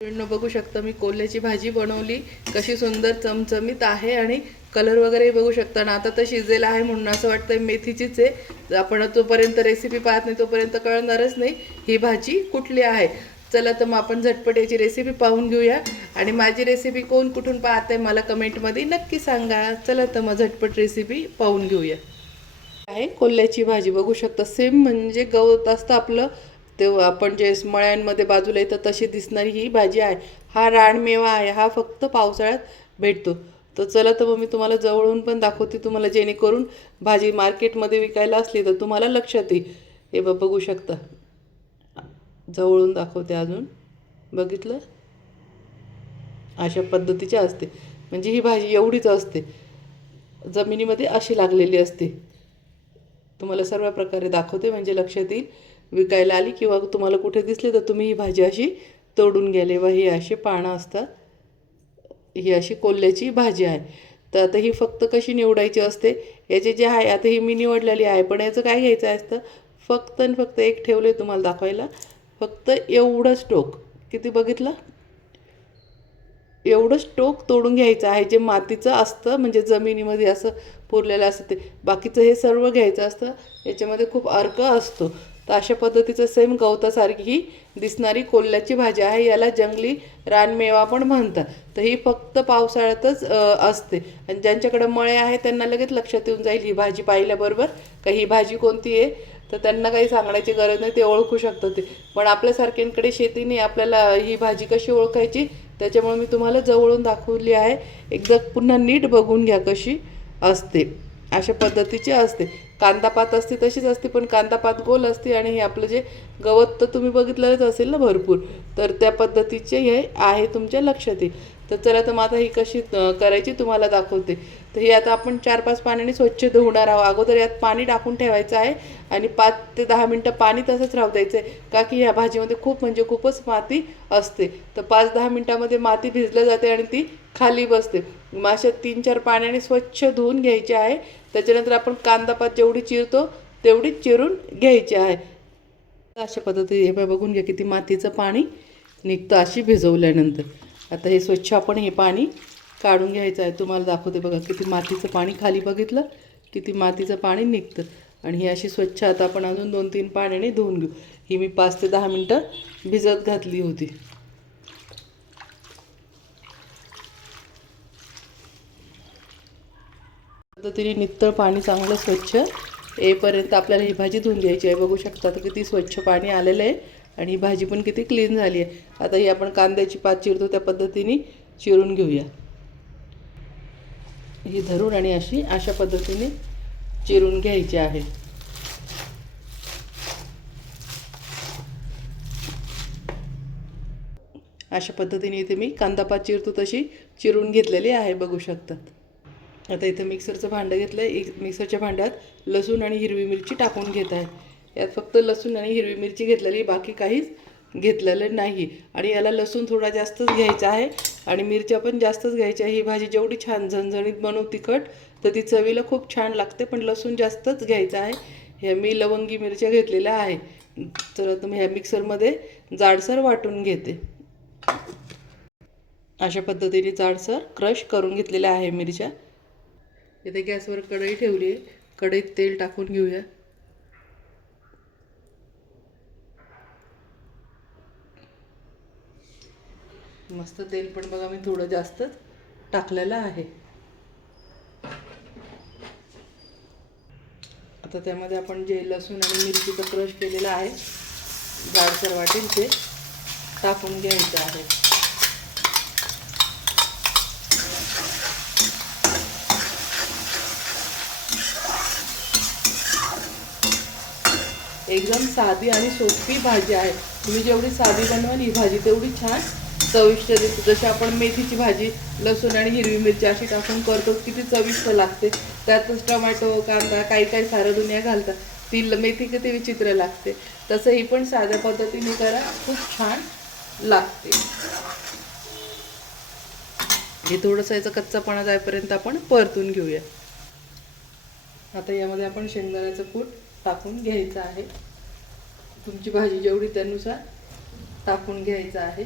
मित्रांनो, बघू शकता मी कोल्ह्याची भाजी बनवली, कशी सुंदर चमचमीत आहे आणि कलर वगैरे बघू शकता ना. आता तर शिजेल आहे म्हणून असं वाटतं मेथीचीच आहे. आपण तोपर्यंत रेसिपी पाहत नाही तोपर्यंत कळणारच नाही ही भाजी कुठली आहे. चला तर मग आपण झटपट याची रेसिपी पाहून घेऊया. आणि माझी रेसिपी कोण कुठून पाहते मला कमेंटमध्ये नक्की सांगा. चला तर मग झटपट रेसिपी पाहून घेऊया. आहे कोल्ह्याची भाजी बघू शकता, सेम म्हणजे गवत असतं आपलं ते आपण जे मळ्यांमध्ये बाजूला येतं तशी दिसणारी ही भाजी आहे. हा रानमेवा आहे, हा फक्त पावसाळ्यात भेटतो. तर चला तर मग मी तुम्हाला जवळून पण दाखवते तुम्हाला, जेणेकरून भाजी मार्केटमध्ये विकायला असली तर तुम्हाला लक्षात येईल. हे बघू शकता, जवळून दाखवते अजून. बघितलं, अशा पद्धतीची असते. म्हणजे ही भाजी एवढीच असते, जमिनीमध्ये अशी लागलेली असते. तुम्हाला सर्व प्रकारे दाखवते म्हणजे लक्षात येईल. विकायला आली किंवा तुम्हाला कुठे दिसली तर तुम्ही ही भाजी अशी तोडून घ्याले. व ही अशी पानं असतात. ही अशी कोल्ह्याची भाजी आहे. तर आता ही फक्त कशी निवडायची असते, याचे जे आहे आता ही मी निवडलेली आहे. पण याचं काय घ्यायचं असतं, फक्त आणि फक्त एक ठेवले तुम्हाला दाखवायला. फक्त एवढंच टोक, किती बघितलं, एवढंच टोक तोडून घ्यायचं आहे. जे मातीचं असतं म्हणजे जमिनीमध्ये असं पुरलेलं असतं ते, बाकीचं हे सर्व घ्यायचं असतं. याच्यामध्ये खूप अर्क असतो. तर अशा पद्धतीचं सेम गवतासारखी ही दिसणारी कोल्ह्याची भाजी आहे. याला जंगली रानमेवा पण म्हणतात. तर ही फक्त पावसाळ्यातच असते. आणि ज्यांच्याकडे मळे आहे त्यांना लगेच लक्षात येऊन जाईल ही भाजी पाहिल्याबरोबर का ही भाजी कोणती आहे. तर त्यांना काही सांगण्याची गरज नाही, ते ओळखू शकतात ते. पण आपल्यासारख्यांकडे शेती नाही, आपल्याला ही भाजी कशी ओळखायची, त्याच्यामुळे मी तुम्हाला जवळून दाखवली आहे. एकदा पुन्हा नीट बघून घ्या कशी असते. अशा पद्धतीची असते. कांदापात असते तशीच असते, पण कांदापात गोल असते. आणि हे आपलं जे गवत तर तुम्ही बघितलंच असेल ना भरपूर, तर त्या पद्धतीचे हे आहे तुमच्या लक्षात येईल. तर चला तर मग आता ही कशी करायची तुम्हाला दाखवते. तर ही आता आपण 4-5 पाण्याने स्वच्छ धुवणार आहोत. अगोदर यात पाणी टाकून ठेवायचं आहे आणि 5 ते 10 मिनटं पाणी तसंच राहू द्यायचं आहे. का की ह्या भाजीमध्ये खूप म्हणजे खूपच माती असते. तर 5-10 मिनटामध्ये माती भिजल्या जाते आणि ती खाली बसते. मग अशा 3-4 पाण्याने स्वच्छ धुवून घ्यायचे आहे. त्याच्यानंतर आपण कांदापात जेवढी चिरतो तेवढीच चिरून घ्यायची आहे. अशा पद्धतीने हे बघून घ्या किती मातीचं पाणी निघतं अशी भिजवल्यानंतर. आता हे स्वच्छ आपण हे पाणी काढून घ्यायचं आहे. तुम्हाला दाखवते बघा किती मातीचं पाणी खाली, बघितलं किती मातीचं पाणी निघतं. आणि ही अशी स्वच्छ आता आपण अजून 2-3 पाण्याने धुवून घेऊ. ही मी 5 ते 10 मिनटं भिजत घातली होती. पद्धतीने नितळ पाणी चांगलं स्वच्छ येईपर्यंत आपल्याला ही भाजी धुवून घ्यायची आहे. बघू शकता तर किती स्वच्छ पाणी आलेलं आहे आणि ही भाजी पण किती क्लीन झाली आहे. आता ही आपण कांद्याची पात चिरतो त्या पद्धतीने चिरून घेऊया. ही धरून आणि अशा पद्धतीने चिरून घ्यायची आहे. अशा पद्धतीने इथे मी कांदापात चिरतो तशी चिरून घेतलेली आहे, बघू शकतात. आता इथं मिक्सरचं भांडं घेतलं आहे. मिक्सरच्या भांड्यात लसूण आणि हिरवी मिरची टाकून घेत आहे. यात फक्त लसूण आणि हिरवी मिरची घेतलेली, बाकी काहीच घेतलेलं नाही. आणि याला लसूण थोडा जास्तच घ्यायचा आहे आणि मिरच्या पण जास्तच घ्यायच्या. ही भाजी जेवढी छान झणझणीत बनवू तिखट तर ती चवीला खूप छान लागते, पण लसूण जास्तच घ्यायचा आहे. ह्या मी लवंगी मिरच्या घेतलेल्या आहे. तर तुम्ही ह्या मिक्सरमध्ये जाडसर वाटून घेते. अशा पद्धतीने जाडसर क्रश करून घेतलेल्या आहे मिरच्या. इथे गॅसवर कढई ठेवली आहे. कढईत तेल टाकून घेऊया. मस्त तेल पण बघा मी थोडं जास्तच टाकलेलं आहे. आता त्यामध्ये आपण जे लसूण आणि मिरचीचं क्रश केलेलं आहे जाडसर वाटेल ते टाकून घ्यायचं आहे. एकदम साधी आणि सोपी भाजी आहे. तुम्ही जेवढी साधी बनवाल ही भाजी तेवढी छान चविष्ट दिसते. जशी आपण मेथीची भाजी लसूण आणि हिरवी मिरची अशी टाकून करतो, किती चविष्ट लागते. त्यातच टोमॅटो कांदा काही काही सारं दुनिया घालतात, ती मेथी किती विचित्र लागते. तसं ही पण साध्या पद्धतीने करा, खूप छान लागते. हे थोडंसं याचा कच्चापणा जाईपर्यंत आपण परतून घेऊया. आता यामध्ये आपण शेंगदाण्याचं कूट टाकून घ्यायचं आहे. तुमची भाजी जेवढी त्यानुसार टाकून घ्यायचं आहे.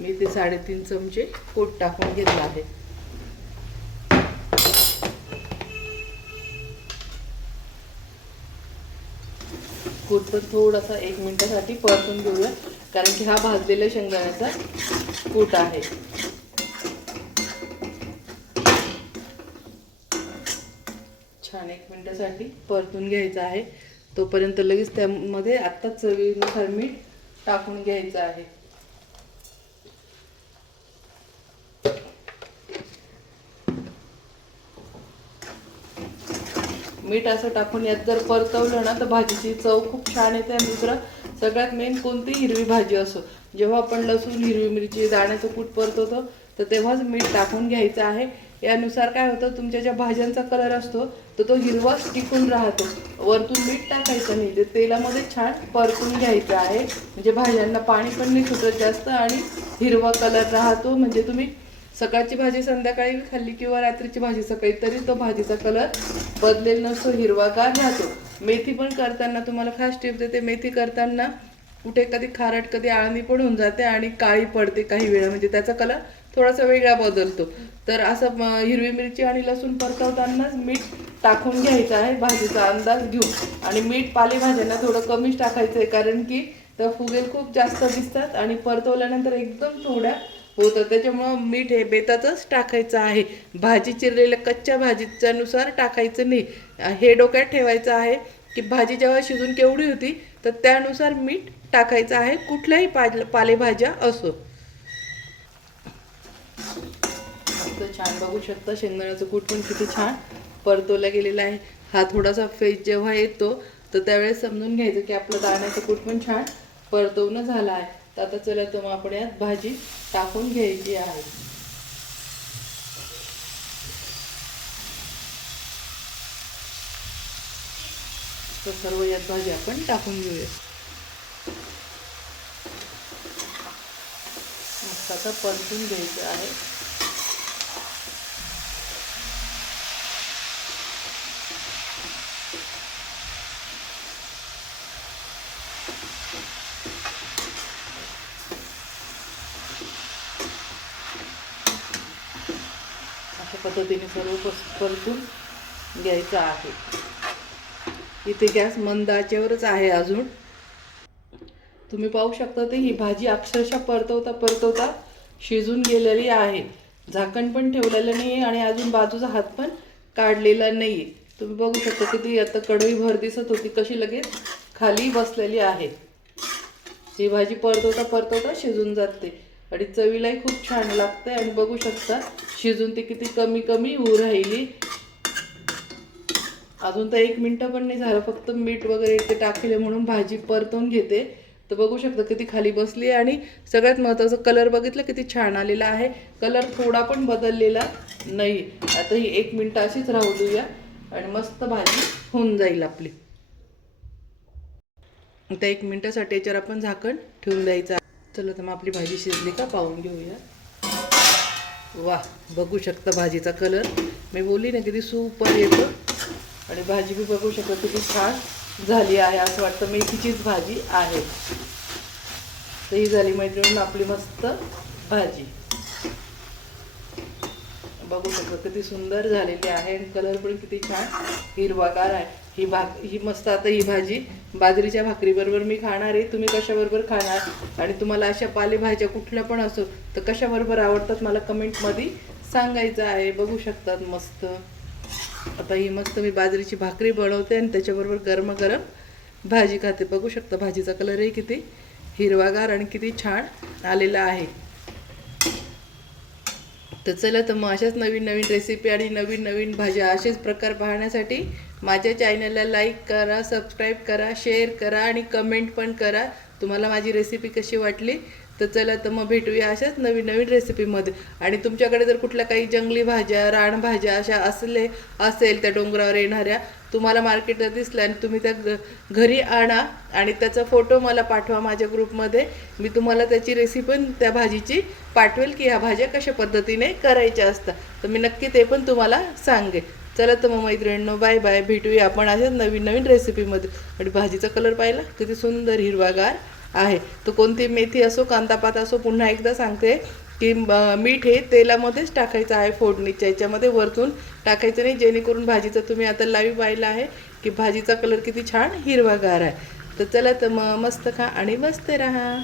मी ते 3.5 चमचे कूट टाकून घेतला आहे. कूट पण थोडासा 1 मिनिटासाठी परतून घेऊया, कारण की हा भाजलेला शेंगदाण्याचा कूट आहे. छान 1 मिनिटासाठी परतून घ्यायचं आहे. तोपर्यंत लगेच त्यामध्ये आता चवीनुसार मीठ टाकून घ्यायचं आहे. मीठ असं टाकून यात जर परतवलं ना तर भाजीची चव खूप छान येते. आणि दुसरं सगळ्यात मेन कोणती हिरवी भाजी असो, जेव्हा आपण लसूण, हिरवी मिरची, दाण्याचं कूट परतवतो तर तेव्हाच मीठ टाकून घ्यायचं आहे. यानुसार काय होतं, तुमच्या ज्या भाज्यांचा कलर असतो तर तो हिरवाच टिकून राहतो. वरतून मीठ टाकायचं नाही, ते तेलामध्ये छान परतून घ्यायचं आहे. म्हणजे भाज्यांना पाणी पण नाही सुटत जास्त आणि हिरवा कलर राहतो. म्हणजे तुम्ही सकाळची भाजी संध्याकाळी खाल्ली किंवा रात्रीची भाजी सकाळी तरी तो भाजीचा कलर बदलेल नसतो, हिरवागार राहतो. मेथी पण करताना तुम्हाला खास टिप देते, मेथी करताना कुठे कधी खारट कधी आळणी पण होऊन जाते आणि काळी पडते काही वेळा, म्हणजे त्याचा कलर थोडासा वेगळा बदलतो. तर असं हिरवी मिरची आणि लसूण परतवतानाच मीठ टाकून घ्यायचं आहे, भाजीचा अंदाज घेऊन. आणि मीठ पालेभाज्यांना थोडं कमीच टाकायचं आहे, कारण की त्या फुगेल खूप जास्त दिसतात आणि परतवल्यानंतर एकदम थोड्या होतं. त्याच्यामुळं मीठ हे बेतातच टाकायचं आहे. भाजी चिरलेल्या कच्च्या भाजीच्या नुसार टाकायचं नाही. हे डोक्यात ठेवायचं आहे की भाजी जेव्हा शिजून केवढी होती तर त्यानुसार मीठ टाकायचं आहे, कुठल्याही पालेभाज्या असो. मस्त छान बघू शकता शेंगदाण्याचं कूट पण किती छान परतवला गेलेला आहे. हा थोडासा फेस जेव्हा येतो तर त्यावेळेस समजून घ्यायचं की आपलं दाण्याचं कूट पण छान परतवणं झालं आहे. तर आता चला तर मग आपण यात भाजी टाकून घ्यायची आहे. तर सर्व यात भाजी आपण टाकून घेऊया. मस्त आता परतून घ्यायचं आहे. अशा पद्धतीने सर्व परतून घ्यायचं आहे. इथे गॅस मंद आचेवरच आहे अजून. तुम्ही पाहू शकता ते ही भाजी अक्षरशः परतवता परतवता शिजून गेलेली आहे. झाकण पण ठेवलेलं नाही आहे आणि अजून बाजूचा हात पण काढलेला नाही आहे. तुम्ही बघू शकता किती आता कढई भर दिसत होती कशी लगेच खाली बसलेली आहे. ही भाजी परतवता परतवता शिजून जाते आणि चवीलाही खूप छान लागते. आणि बघू शकता शिजून ती किती कमी कमी होऊ राहिली. अजून तर 1 मिनटं पण नाही झालं, फक्त मीठ वगैरे ते टाकले म्हणून भाजी परतवून घेते. तर बघू शकता किती खाली बसली. आणि सगळ्यात महत्त्वाचं कलर बघितलं किती छान आलेला आहे. कलर थोडा पण बदललेला नाही. आता ही 1 मिनटं अशीच राहू देऊया आणि मस्त भाजी होऊन जाईल आपली. आता 1 मिनटासाठी याच्यावर आपण झाकण ठेवून द्यायचं. चला तर मग आपली भाजी शिजली का पाहून घेऊया. वा, बघू शकता भाजीचा कलर, मी बोलली ना किती सुपर येतो. आणि भाजी बी बघू शकता किती छान झाली आहे. असं वाटतं मेथीचीच भाजी आहे. तर ही झाली मैत्रिणींनो आपली मस्त भाजी. बघू शकता किती सुंदर झालेली आहे आणि कलर पण किती छान हिरवागार आहे. ही मस्त आता ही भाजी बाजरीच्या भाकरीबरोबर मी खाणार आहे. तुम्ही कशाबरोबर खाणार आणि तुम्हाला अशा पालेभाज्या कुठल्या पण असो तर कशाबरोबर आवडतात मला कमेंटमध्ये सांगायचं आहे. बघू शकतात मस्त आता ही मस्त मी बाजरीची भाकरी बनवते आणि त्याच्याबरोबर गरमागरम भाजी खाते. बघू शकता भाजीचा कलरही किती हिरवागार आणि किती छान आलेला आहे. तर चला तर मग अशाच नवीन नवीन रेसिपी आणि नवीन नवीन भाज्या असेच प्रकार पाहण्यासाठी माझ्या चॅनलला लाईक करा, सबस्क्राईब करा, शेअर करा आणि कमेंट पण करा तुम्हाला माझी रेसिपी कशी वाटली. तर चला तर मग भेटूया अशाच नवीन नवीन रेसिपीमध्ये. आणि तुमच्याकडे जर कुठल्या काही जंगली भाज्या, रानभाज्या अशा असेल त्या डोंगरावर येणाऱ्या तुम्हाला मार्केटला दिसल्या आणि तुम्ही त्या घरी आणा आणि त्याचा फोटो मला पाठवा माझ्या ग्रुपमध्ये. मी तुम्हाला त्याची रेसिपी पण त्या भाजीची पाठवेल की ह्या भाज्या कशा पद्धतीने करायच्या असतात. तर मी नक्की ते पण तुम्हाला सांगेन. चला तर मग मैत्रिणींनो बाय बाय, भेटूया आपण अशाच नवीन नवीन रेसिपीमध्ये. आणि भाजीचा कलर पाहिला किती सुंदर हिरवागार आहे. तर कोणती मेथी असो कांदापात असो, पुन्हा एकदा सांगते की मीठ हे तेलामध्येच टाकायचं आहे फोडणीच्या याच्यामध्ये, वरतून टाकायचं नाही, जेणेकरून भाजीचा तुम्ही आता लाईव्ह पाहिला आहे की भाजीचा कलर किती छान हिरवागार आहे. तर चला तर मस्त खा आणि मस्त राहा.